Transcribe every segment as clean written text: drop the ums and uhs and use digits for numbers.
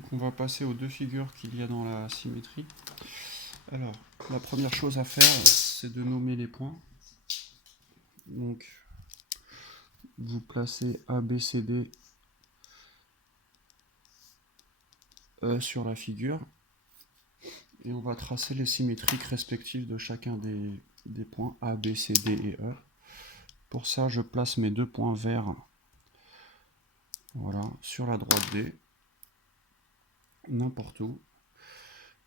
Donc on va passer aux deux figures qu'il y a dans la symétrie. Alors, la première chose à faire, c'est de nommer les points. Donc, vous placez A, B, C, D sur la figure. Et on va tracer les symétriques respectives de chacun des points A, B, C, D et E. Pour ça, je place mes deux points verts, voilà, sur la droite D, n'importe où.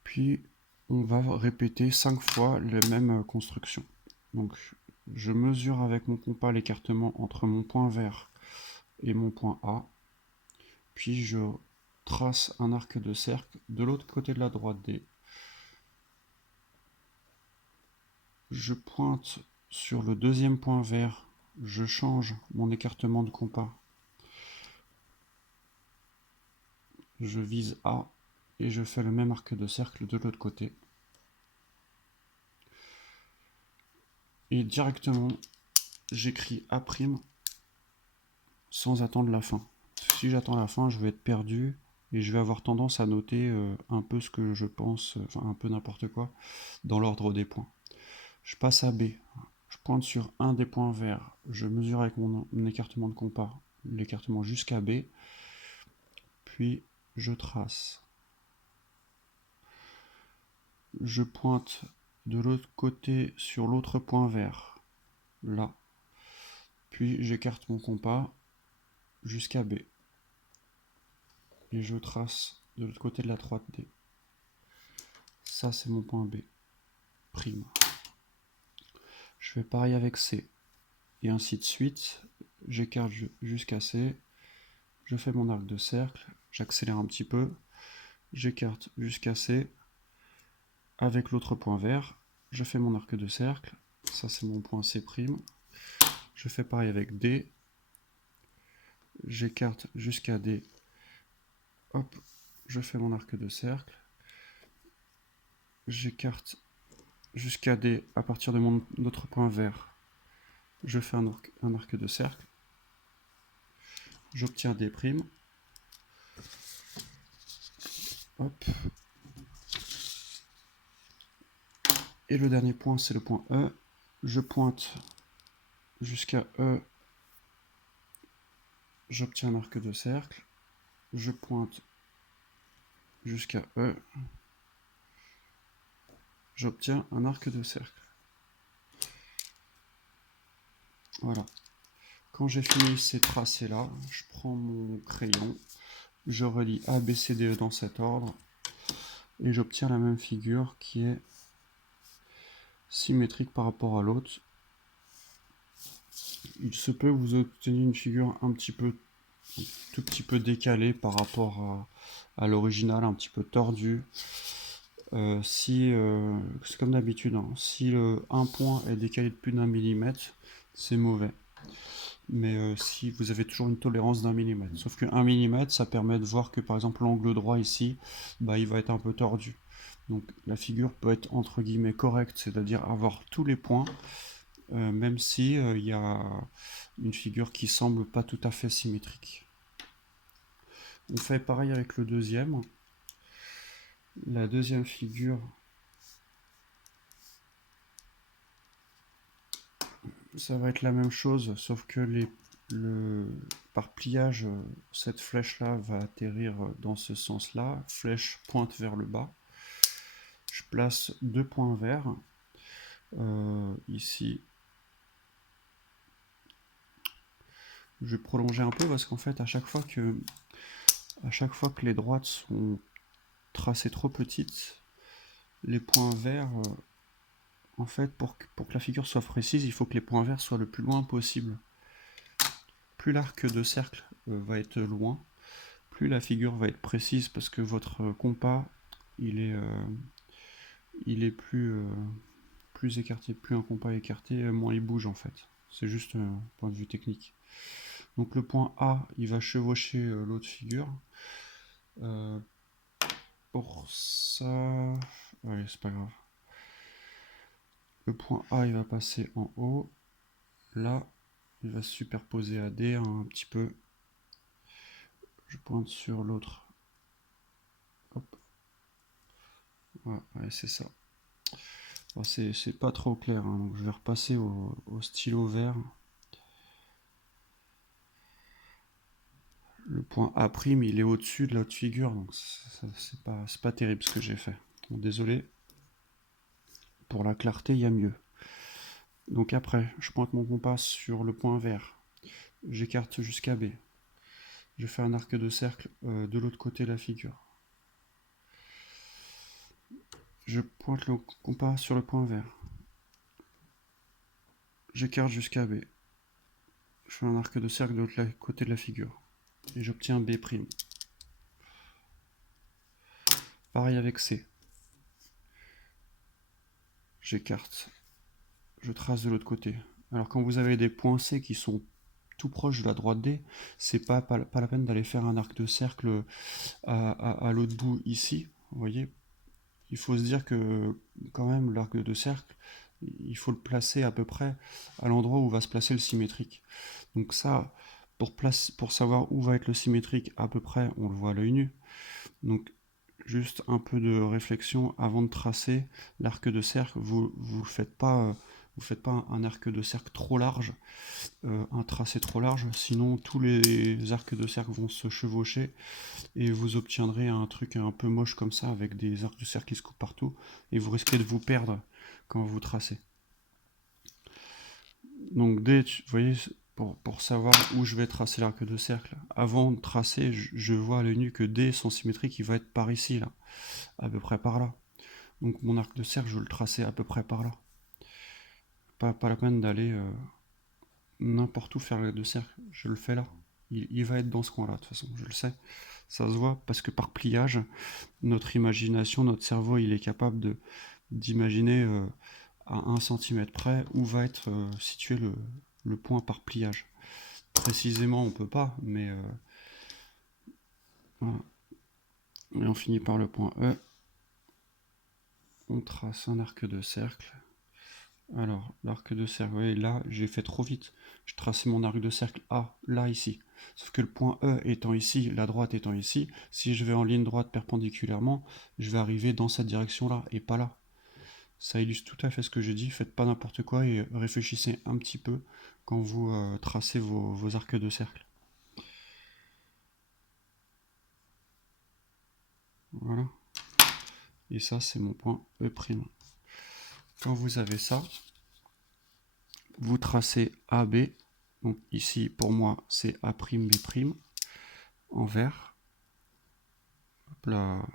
Puis, on va répéter 5 fois les mêmes constructions. Donc, je mesure avec mon compas l'écartement entre mon point vert et mon point A. Puis, je trace un arc de cercle de l'autre côté de la droite D. Je pointe sur le deuxième point vert, je change mon écartement de compas. Je vise A et je fais le même arc de cercle de l'autre côté. Et directement, j'écris A' sans attendre la fin. Si j'attends la fin, je vais être perdu et je vais avoir tendance à noter un peu ce que je pense, enfin un peu n'importe quoi, dans l'ordre des points. Je passe à B. Je pointe sur un des points verts. Je mesure avec mon écartement de compas l'écartement jusqu'à B. Puis je trace. Je pointe de l'autre côté sur l'autre point vert. Là. Puis j'écarte mon compas jusqu'à B. Et je trace de l'autre côté de la droite D. Ça, c'est mon point B'. Je fais pareil avec C. Et ainsi de suite. J'écarte jusqu'à C. Je fais mon arc de cercle. J'accélère un petit peu. J'écarte jusqu'à C. Avec l'autre point vert. Je fais mon arc de cercle. Ça, c'est mon point C'. Je fais pareil avec D. J'écarte jusqu'à D. Hop. Je fais mon arc de cercle. J'écarte jusqu'à D à partir de mon autre point vert. Je fais un arc de cercle. J'obtiens D'. Hop. Et le dernier point, c'est le point E. Je pointe jusqu'à E. J'obtiens un arc de cercle. Je pointe jusqu'à E. J'obtiens un arc de cercle. Voilà. Quand j'ai fini ces tracés-là, je prends mon crayon, je relie A, B, C, D, E dans cet ordre, et j'obtiens la même figure qui est symétrique par rapport à l'autre. Il se peut que vous obteniez une figure un tout petit peu décalée par rapport à l'original, un petit peu tordue. C'est comme d'habitude, hein, si un point est décalé de plus d'un millimètre, c'est mauvais. Mais si vous avez toujours une tolérance d'1 millimètre. Sauf que 1 millimètre, ça permet de voir que par exemple l'angle droit ici, bah, il va être un peu tordu. Donc la figure peut être entre guillemets correcte, c'est-à-dire avoir tous les points, même si il y a une figure qui semble pas tout à fait symétrique. On fait pareil avec le deuxième. La deuxième figure, ça va être la même chose, sauf que par pliage, cette flèche-là va atterrir dans ce sens-là. Flèche pointe vers le bas. Je place deux points verts. Ici, je vais prolonger un peu parce qu'en fait, à chaque fois que les droites sont tracées trop petites, les points verts, en fait, pour que la figure soit précise, il faut que les points verts soient le plus loin possible. Plus l'arc de cercle va être loin, plus la figure va être précise parce que votre compas il est plus écarté. Plus un compas est écarté, moins il bouge en fait. C'est juste un point de vue technique. Donc le point A, il va chevaucher l'autre figure. Pour ça... Allez, c'est pas grave. Le point A, il va passer en haut. Là, il va se superposer à D un petit peu. Je pointe sur l'autre Ouais, ouais, c'est ça. Bon, c'est pas trop clair, hein, donc je vais repasser au stylo vert. Le point A', il est au-dessus de l'autre figure, donc c'est pas terrible ce que j'ai fait. Bon, désolé. Pour la clarté, il y a mieux. Donc après, je pointe mon compas sur le point vert. J'écarte jusqu'à B. Je fais un arc de cercle de l'autre côté de la figure. Je pointe le compas sur le point vert. J'écarte jusqu'à B. Je fais un arc de cercle de l'autre côté de la figure. Et j'obtiens B'. Pareil avec C. J'écarte. Je trace de l'autre côté. Alors quand vous avez des points C qui sont tout proches de la droite D, c'est pas la peine d'aller faire un arc de cercle à l'autre bout ici. Vous voyez, il faut se dire que quand même l'arc de cercle, il faut le placer à peu près à l'endroit où va se placer le symétrique. Donc ça, pour savoir où va être le symétrique à peu près, on le voit à l'œil nu. Donc juste un peu de réflexion avant de tracer l'arc de cercle. Vous ne faites pas un arc de cercle trop large, un tracé trop large, sinon tous les arcs de cercle vont se chevaucher et vous obtiendrez un truc un peu moche comme ça avec des arcs de cercle qui se coupent partout et vous risquez de vous perdre quand vous tracez. Donc vous voyez, pour savoir où je vais tracer l'arc de cercle, avant de tracer, je vois à l'œil nu que D, son symétrique, il va être par ici, là, à peu près par là. Donc mon arc de cercle, je vais le tracer à peu près par là. Pas la peine d'aller n'importe où faire l'arc de cercle, je le fais là. Il va être dans ce coin-là, de toute façon, je le sais. Ça se voit parce que par pliage, notre imagination, notre cerveau, il est capable d'imaginer à 1 cm près où va être situé le point par pliage. Précisément, on peut pas, mais voilà. Et on finit par le point E. On trace un arc de cercle. Alors, l'arc de cercle, vous voyez, là, j'ai fait trop vite. Je traçais mon arc de cercle A, là, ici. Sauf que le point E étant ici, la droite étant ici, si je vais en ligne droite perpendiculairement, je vais arriver dans cette direction-là, et pas là. Ça illustre tout à fait ce que j'ai dit. Faites pas n'importe quoi et réfléchissez un petit peu quand vous tracez vos arcs de cercle. Voilà. Et ça, c'est mon point E'. Quand vous avez ça, vous tracez AB. Donc ici, pour moi, c'est A'B' en vert. Hop là.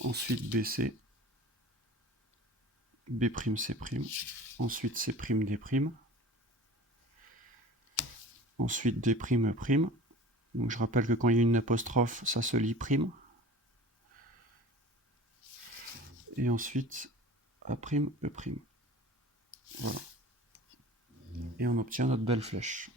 Ensuite BC. B'C'. Ensuite C'D'. Ensuite D'E'. Donc je rappelle que quand il y a une apostrophe, ça se lit prime. Et ensuite A'E'. Voilà. Et on obtient notre belle flèche.